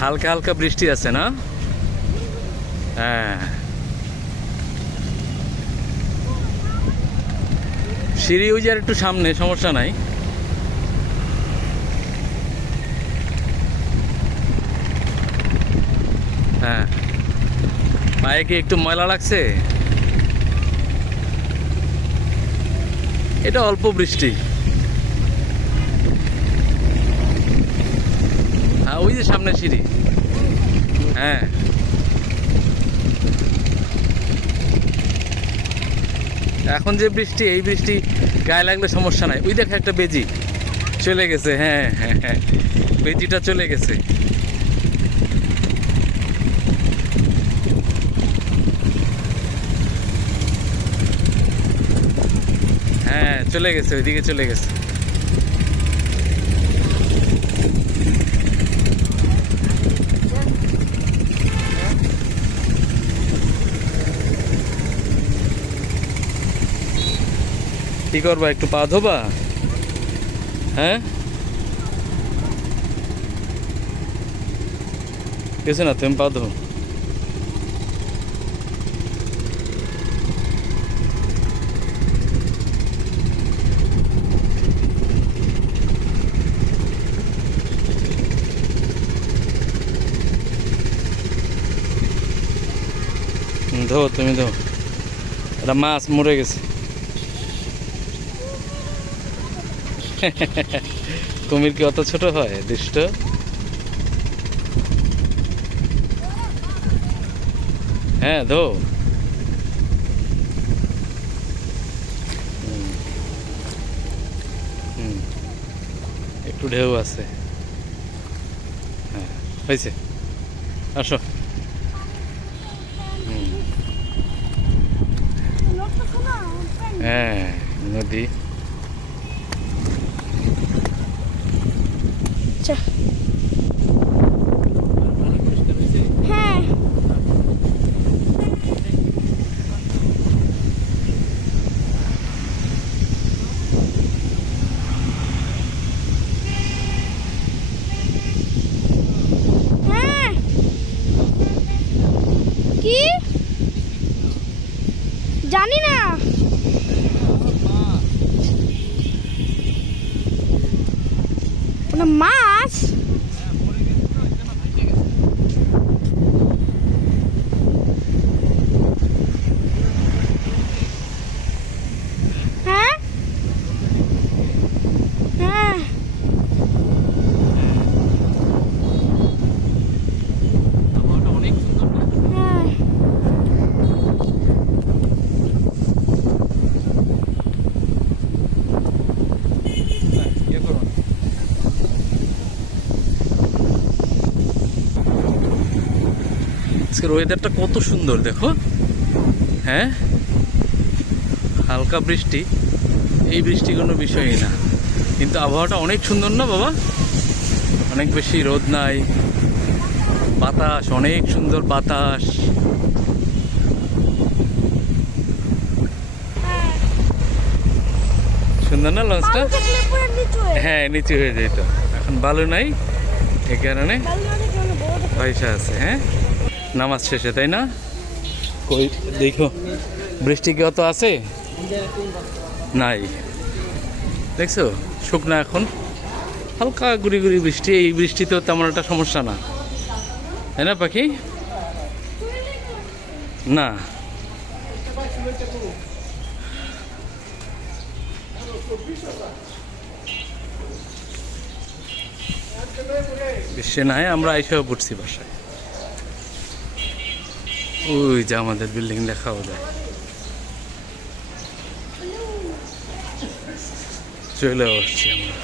হালকা হালকা বৃষ্টি আছে না? হ্যাঁ, সিঁড়ি ওই যে আর একটু সামনে, সমস্যা নাই। হ্যাঁ, পায়ে কি একটু ময়লা লাগছে? এটা অল্প বৃষ্টি। হ্যাঁ, ওই যে সামনে সিঁড়ি। হ্যাঁ, এখন যে বৃষ্টি, এই বৃষ্টি গায়ে লাগলে সমস্যা নাই। ওই দেখো একটা বেজি চলে গেছে। হ্যাঁ হ্যাঁ হ্যাঁ, বেজিটা চলে গেছে। হ্যাঁ, চলে গেছে, ওইদিকে চলে গেছে। কি করবা, একটু পা ধোবা? হ্যাঁ, কিছু না, তুমি পা ধো। ধো, তুমি ধো। একটা মাছ মরে গেছে। কুমির কি অত ছোট হয়, দুষ্ট? হ্যাঁ, ধো। হুম, হুম, একটু ঢেউ আছে। হ্যাঁ, হয়েছে, আসো। হুম, হ্যাঁ, নদী। হ্যাঁ, হ্যাঁ, কি জানি না। ওটা মাছ? হ্যাঁ, হ্যাঁ, অনেক সুন্দর না? হ্যাঁ। ইয়ে করো না। আজকের ওয়েদারটা কত সুন্দর দেখো। হ্যাঁ, হালকা বৃষ্টি, এই বৃষ্টি কোনো বিষয়ই না, কিন্তু আবহাওয়াটা অনেক সুন্দর না বাবা? অনেক বেশি রোদ নাই, বাতাস অনেক সুন্দর, বাতাস। সুন্দর না লঞ্চটা? বালু থাকলে পুরো নিচু হয়ে যায়। হ্যাঁ, নিচু হয়ে যেত। এখন বালু নাই, এই কারণে বালু না থাকলে অনেক বড় থাকে। পয়সা আছে। হ্যাঁ, নামাজ শেষে, তাই না? কই দেখো, বৃষ্টি কি অত আছে? নাই, দেখছো শুকনা এখন, হালকা গুড়ি গুড়ি বৃষ্টি। এই বৃষ্টিতেও তেমন একটা সমস্যা না, তাই না পাখি? না, বৃষ্টি নাই, আমরা এসেও পড়ছি বাসায়। ওই যে আমাদের বিল্ডিং দেখাও যায়, চলে আসছি আমরা।